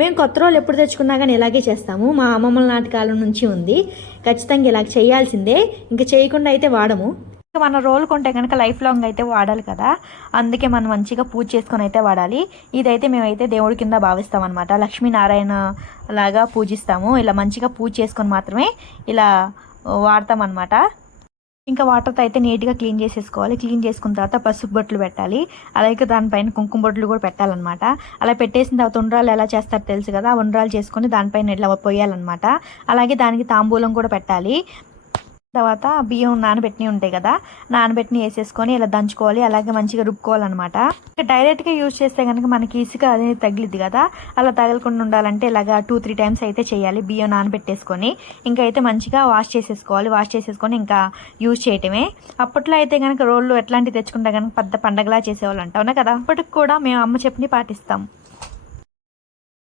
మేము కొత్త రోలు ఎప్పుడు తెచ్చుకున్నా కానీ ఇలాగే చేస్తాము. మా అమ్మమ్మల నాటి కాలం నుంచి ఉంది. ఖచ్చితంగా ఇలా చేయాల్సిందే. ఇంకా చేయకుండా అయితే వాడము. మన రోలు కొంటే కనుక లైఫ్ లాంగ్ అయితే వాడాలి కదా, అందుకే మనం మంచిగా పూజ చేసుకొని అయితే వాడాలి. ఇదైతే మేమైతే దేవుడి కింద భావిస్తాం అనమాట. లక్ష్మీనారాయణ లాగా పూజిస్తాము. ఇలా మంచిగా పూజ చేసుకొని మాత్రమే ఇలా వాడతాం అనమాట. ఇంకా వాటర్తో అయితే నీట్గా క్లీన్ చేసేసుకోవాలి. క్లీన్ చేసుకున్న తర్వాత పసుపు బొట్లు పెట్టాలి. అలాగే దానిపైన కుంకుమ బొట్లు కూడా పెట్టాలన్నమాట. అలా పెట్టేసిన తర్వాత ఉండ్రాలు ఎలా చేస్తారో తెలుసు కదా, ఉండ్రాలు చేసుకొని దానిపైన ఇట్లా పోయాలన్నమాట. అలాగే దానికి తాంబూలం కూడా పెట్టాలి. తర్వాత బియ్యం నానబెట్టినవి ఉంటాయి కదా, నానబెట్టినవి వేసేసుకొని ఇలా దంచుకోవాలి. అలాగే మంచిగా రుబ్బుకోవాలన్నమాట. డైరెక్ట్గా యూజ్ చేస్తే కనుక మనకి ఇసుక అనేది తగిలిద్ది కదా, అలా తగలకుండా ఉండాలంటే ఇలాగా 2-3 టైమ్స్ అయితే చేయాలి. బియ్యం నానబెట్టేసుకొని ఇంకా అయితే మంచిగా వాష్ చేసేసుకోవాలి. వాష్ చేసేసుకొని ఇంకా యూజ్ చేయటమే. అప్పట్లో అయితే కనుక రోళ్ళు ఎట్లాంటివి తెచ్చుకుంటే కనుక పెద్ద పండగలా చేసేవాళ్ళు అంటావునా కదా. అప్పటికి కూడా మేము అమ్మ చెప్పని పాటిస్తాం.